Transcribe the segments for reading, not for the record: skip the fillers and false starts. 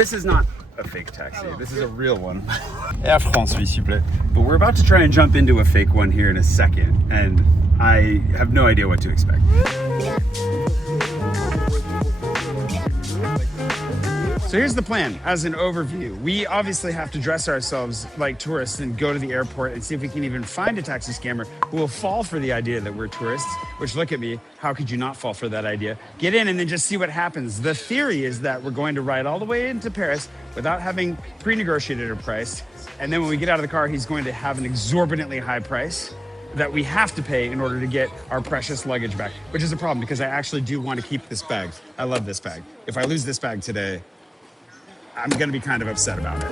This is not a fake taxi. This is a real one. Air France, s'il vous plaît. But we're about to try and jump into a fake one here in a second, and I have no idea what to expect. So here's the plan as an overview. We obviously have to dress ourselves like tourists and go to the airport and see if we can even find a taxi scammer who will fall for the idea that we're tourists, which, look at me, how could you not fall for that idea? Get in and then just see what happens. The theory is that we're going to ride all the way into Paris without having pre-negotiated a price. And then when we get out of the car, he's going to have an exorbitantly high price that we have to pay in order to get our precious luggage back, which is a problem because I actually do want to keep this bag. I love this bag. If I lose this bag today, I'm gonna be kind of upset about it.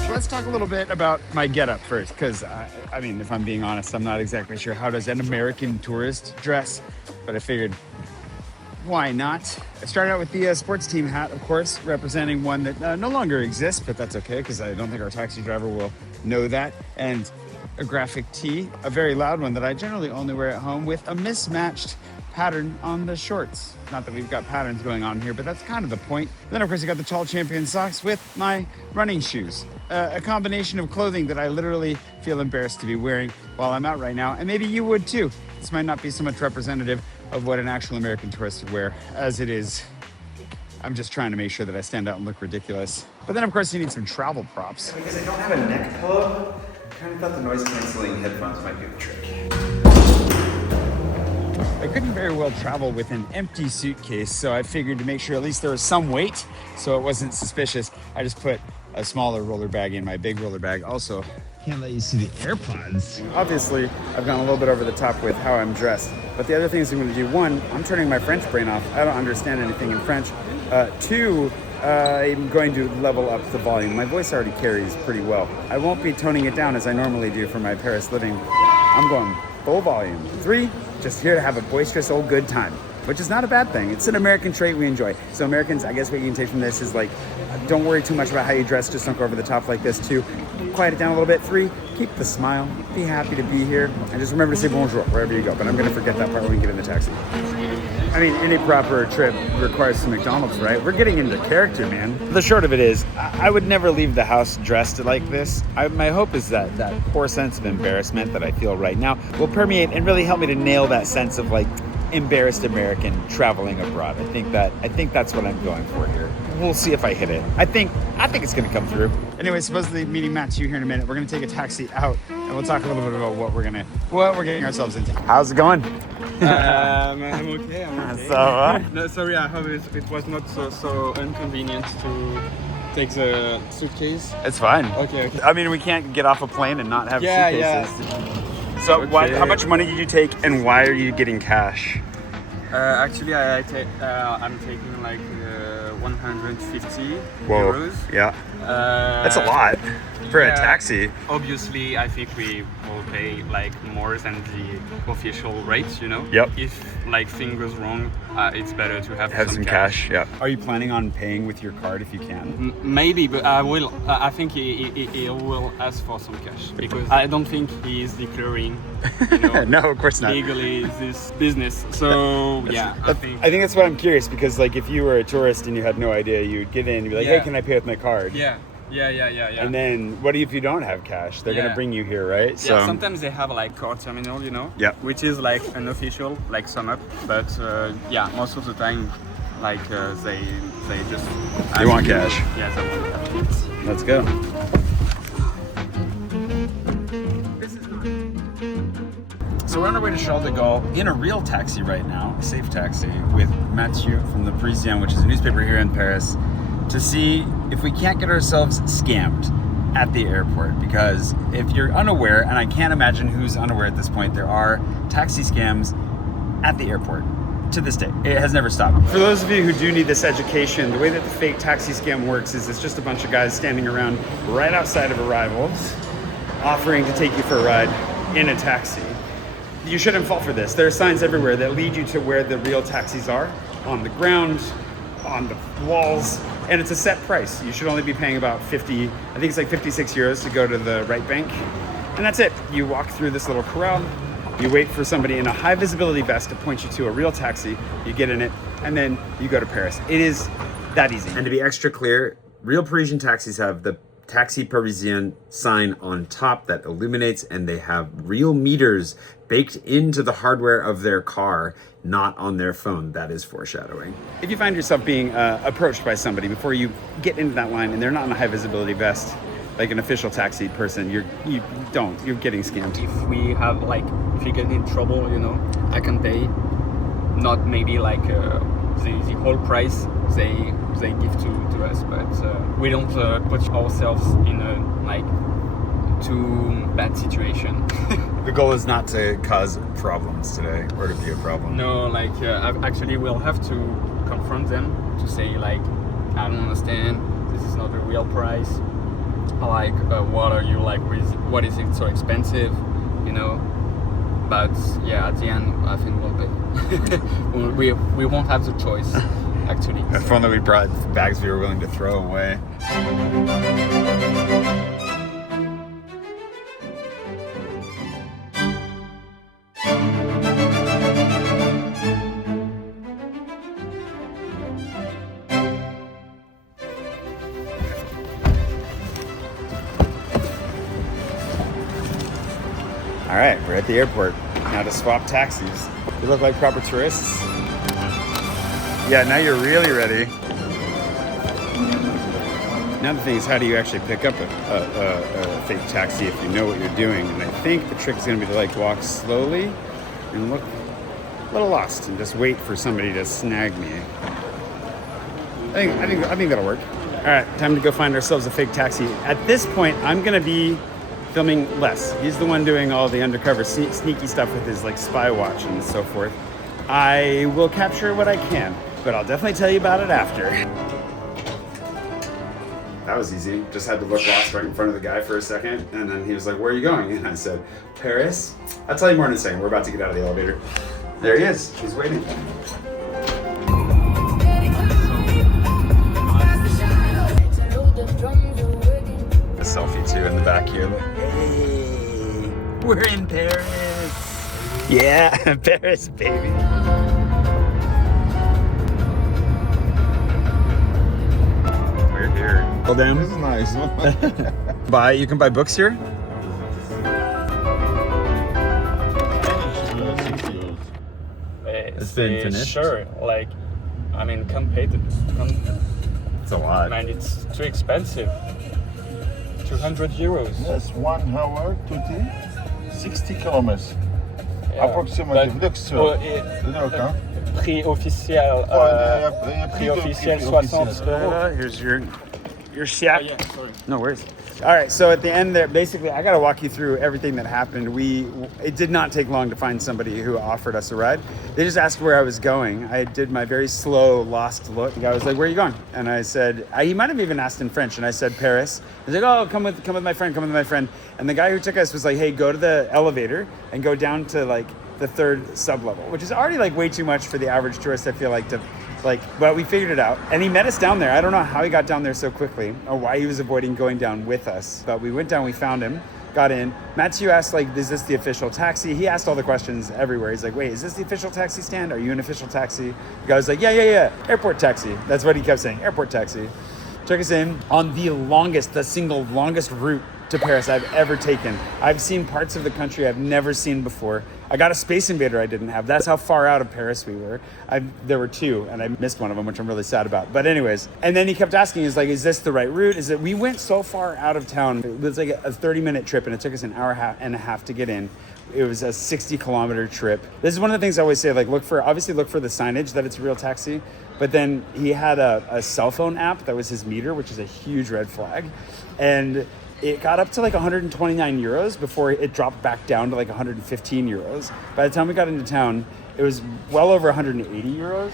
So let's talk a little bit about my getup first, because I mean, if I'm being honest, I'm not exactly sure how does an American tourist dress, but I figured, why not? I started out with the sports team hat, of course, representing one that no longer exists, but that's okay, because I don't think our taxi driver will know that. And a graphic tee, a very loud one that I generally only wear at home, with a mismatched pattern on the shorts. Not that we've got patterns going on here, but that's kind of the point. Then of course I got the tall champion socks with my running shoes. A combination of clothing that I literally feel embarrassed to be wearing while I'm out right now, and maybe you would too. This might not be so much representative of what an actual American tourist would wear as it is. I'm just trying to make sure that I stand out and look ridiculous. But then of course you need some travel props. Because I don't have a neck pillow, I kind of thought the noise canceling headphones might be the trick. I couldn't very well travel with an empty suitcase, so I figured to make sure at least there was some weight so it wasn't suspicious, I just put a smaller roller bag in my big roller bag. Also, can't let you see the AirPods. Obviously, I've gone a little bit over the top with how I'm dressed, but the other things I'm going to do, one, I'm turning my French brain off. I don't understand anything in French. Two, I'm going to level up the volume. My voice already carries pretty well. I won't be toning it down as I normally do for my Paris living. I'm going full volume. Three, just here to have a boisterous old good time, which is not a bad thing. It's an American trait we enjoy. So Americans, I guess what you can take from this is like, don't worry too much about how you dress, just don't go over the top like this. Two, quiet it down a little bit. Three, keep the smile, be happy to be here, and just remember to say bonjour wherever you go, but I'm gonna forget that part when we get in the taxi. I mean, any proper trip requires some McDonald's, right? We're getting into character, man. The short of it is, I would never leave the house dressed like this. My hope is that that poor sense of embarrassment that I feel right now will permeate and really help me to nail that sense of like embarrassed American traveling abroad. I think that's what I'm going for here. We'll see if I hit it. I think it's gonna come through. Anyway, supposedly meeting Mathieu here in a minute. We're gonna take a taxi out and we'll talk a little bit about what we're getting ourselves into. How's it going? I'm okay. So, No, sorry, I hope it was not so inconvenient to take the suitcase. it's fine. Okay. I mean, we can't get off a plane and not have Yeah, suitcases. So, how much money did you take, and why are you getting cash? Actually, I'm taking like 150 Whoa. euros. Yeah. That's a lot for a taxi. Obviously, I think we will pay like more than the official rates, you know? Yep. If like thing goes wrong, it's better to have Some cash. Yeah. Are you planning on paying with your card if you can? Maybe, but I will. I think he will ask for some cash because I don't think he is declaring, you know, No, of course not. legally this business. So yeah, I think that's what I'm curious, because like if you were a tourist and you had no idea, you'd get in, you'd be like, Yeah. hey, can I pay with my card? yeah. And then what if you don't have cash? They're gonna Yeah. bring you here, right? Yeah, sometimes they have like car terminal, you know, Yeah. which is like unofficial, like sum up. But yeah, most of the time, like they just They want cash. Yeah, they want cash. Let's go. So we're on our way to Charles de Gaulle in a real taxi right now, a safe taxi, with Mathieu from the Parisien, which is a newspaper here in Paris, to see if we can't get ourselves scammed at the airport. Because if you're unaware, and I can't imagine who's unaware at this point, there are taxi scams at the airport to this day. It has never stopped. For those of you who do need this education, the way that the fake taxi scam works is it's just a bunch of guys standing around right outside of arrivals, offering to take you for a ride in a taxi. You shouldn't fall for this. There are signs everywhere that lead you to where the real taxis are, on the ground, on the walls, and it's a set price. You should only be paying about 50, I think it's like 56 euros to go to the right bank. And that's it. You walk through this little corral, you wait for somebody in a high visibility vest to point you to a real taxi, you get in it, and then you go to Paris. It is That easy. And to be extra clear, real Parisian taxis have the Taxi Parisien sign on top that illuminates, and they have real meters baked into the hardware of their car, not on their phone. That is foreshadowing. If you find yourself being approached by somebody before you get into that line and they're not in a high visibility vest, like an official taxi person, you're getting scammed. If we have like, if you get in trouble, you know, I can pay, not maybe like the whole price they give to us, but we don't put ourselves in a like too bad situation. The goal is not to cause problems today or to be a problem. No, like actually we'll have to confront them to say like, I don't understand, this is not the real price. Like what are you like, what is it so expensive, you know? But yeah, at the end I think we'll pay. we won't have the choice actually. If only we brought bags we were willing to throw away. All right, we're at the airport. Now to swap taxis. You look like proper tourists. Yeah, now you're really ready. Now the thing is, how do you actually pick up a fake taxi if you know what you're doing? And I think the trick is going to be to like walk slowly and look a little lost and just wait for somebody to snag me. I think that'll work. All right, time to go find ourselves a fake taxi. At this point, I'm going to be filming less. He's the one doing all the undercover sneaky stuff with his like spy watch and so forth. I will capture what I can, but I'll definitely tell you about it after. That was easy. Just had to look lost right in front of the guy for a second, and then he was like, "Where are you going?" And I said, "Paris." I'll tell you more in a second. We're about to get out of the elevator. There he is. He's waiting. A selfie too in the back here. Hey, we're in Paris. Yeah, Paris, baby. We're here. Well, damn. This is nice. Buy. You can buy books here. It's been finished. Sure, like, I mean, It's a lot. man, it's too expensive. 200 euros. Yes, 1 hour, 60 kilometers. Yeah. Approximately. But- Look, sir. Look, huh? Prix officiel, prix officiel 60 euros. Here's your shack. Oh, yeah, sorry. No worries. All right, so at the end there, basically, I got to walk you through everything that happened. It did not take long to find somebody who offered us a ride. They just asked where I was going. I did my very slow, lost look. The guy was like, "Where are you going?" And I said, he might have even asked in French, and I said, "Paris." He's like, "Oh, come with my friend, come with my friend." And the guy who took us was like, "Hey, go to the elevator and go down to like the 3rd sub-level," which is already like way too much for the average tourist, I feel like, but we figured it out. And he met us down there. I don't know how he got down there so quickly or why he was avoiding going down with us. But we went down, we found him, got in. Mathieu asked, like, is this the official taxi? He asked all the questions everywhere. He's like, wait, is this the official taxi stand? Are you an official taxi? The guy was like, yeah. Airport taxi. That's what he kept saying, airport taxi. Took us in on the single longest route to Paris I've ever taken. I've seen parts of the country I've never seen before. I got a Space Invader I didn't have. That's how far out of Paris we were. There were 2, and I missed one of them, which I'm really sad about. But anyways, and then he kept asking, he's like, is this the right route? We went so far out of town. It was like a 30-minute trip, and it took us an hour and a half to get in. It was a 60-kilometer trip. This is one of the things I always say, like, look for the signage that it's a real taxi. But then he had a cell phone app that was his meter, which is a huge red flag. And it got up to like 129 euros before it dropped back down to like 115 euros. By the time we got into town, it was well over 180 euros.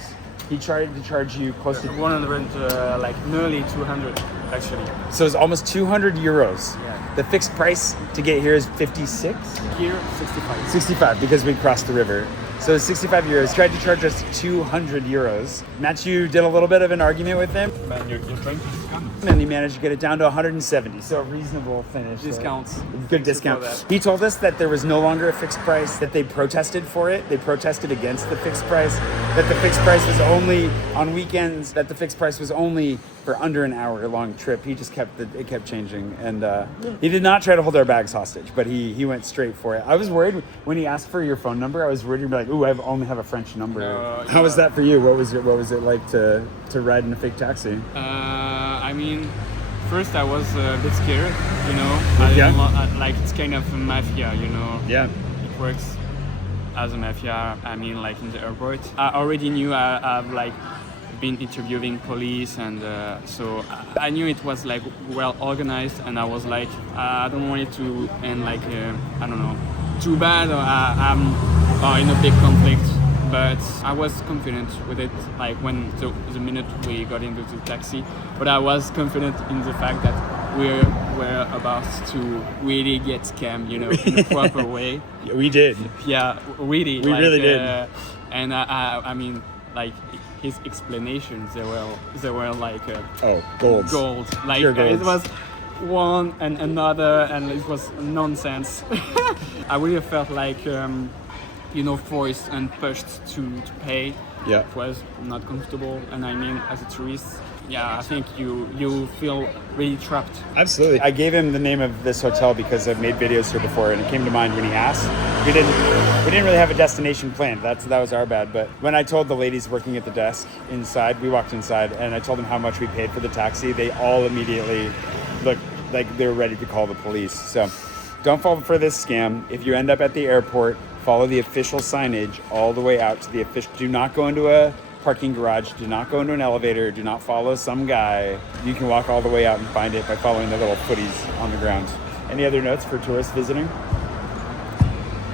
He tried to charge you close to 100, like nearly 200 actually. So it's almost 200 euros. Yeah. The fixed price to get here is 56? Here, 65. 65 because we crossed the river. So 65 euros, tried to charge us 200 euros. Mathieu did a little bit of an argument with him, Man, you're trying to discount. and he managed to get it down to 170. So a reasonable finish. Discounts. Good discount. For that. He told us that there was no longer a fixed price, that they protested for it. They protested against the fixed price, that the fixed price was only on weekends, that the fixed price was only for under an hour long trip. He just it kept changing. And he did not try to hold our bags hostage, but he went straight for it. I was worried when he asked for your phone number. I was worried he'd be like, ooh, I only have a French number. How was that for you? What was it like to ride in a fake taxi? I mean, first I was a bit scared, you know. Like it's kind of a mafia, you know. Yeah. It works as a mafia. I mean, like in the airport. I already knew I've like been interviewing police, and so I knew it was like well organized, and I was like, I don't want it to end like I don't know, too bad, or I'm in a big conflict. But I was confident with it, like when the minute we got into the taxi. But I was confident in the fact that we're about to really get scammed, you know, in a proper way. We did. Yeah, really. We really did. And I mean, like his explanations, they were like gold. Like Pure gold. it was one and another, and it was nonsense. I really felt like. You know, forced and pushed to pay. Yeah. It was not comfortable, and I mean, as a tourist, yeah, I think you feel really trapped. Absolutely. I gave him the name of this hotel because I've made videos here before, and it came to mind when he asked. We didn't really have a destination planned. That was our bad. But when I told the ladies working at the desk inside, we walked inside, and I told them how much we paid for the taxi. They all immediately looked like they were ready to call the police. So don't fall for this scam. If you end up at the airport, follow the official signage all the way out to the official. Do not go into a parking garage. Do not go into an elevator. Do not follow some guy. You can walk all the way out and find it by following the little footies on the ground. Any other notes for tourists visiting?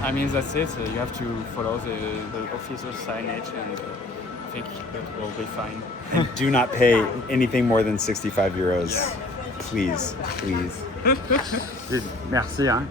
I mean, that's it. You have to follow the official signage, and I think it will be fine. And do not pay anything more than 65 euros. Yeah. Please. Merci. Hein?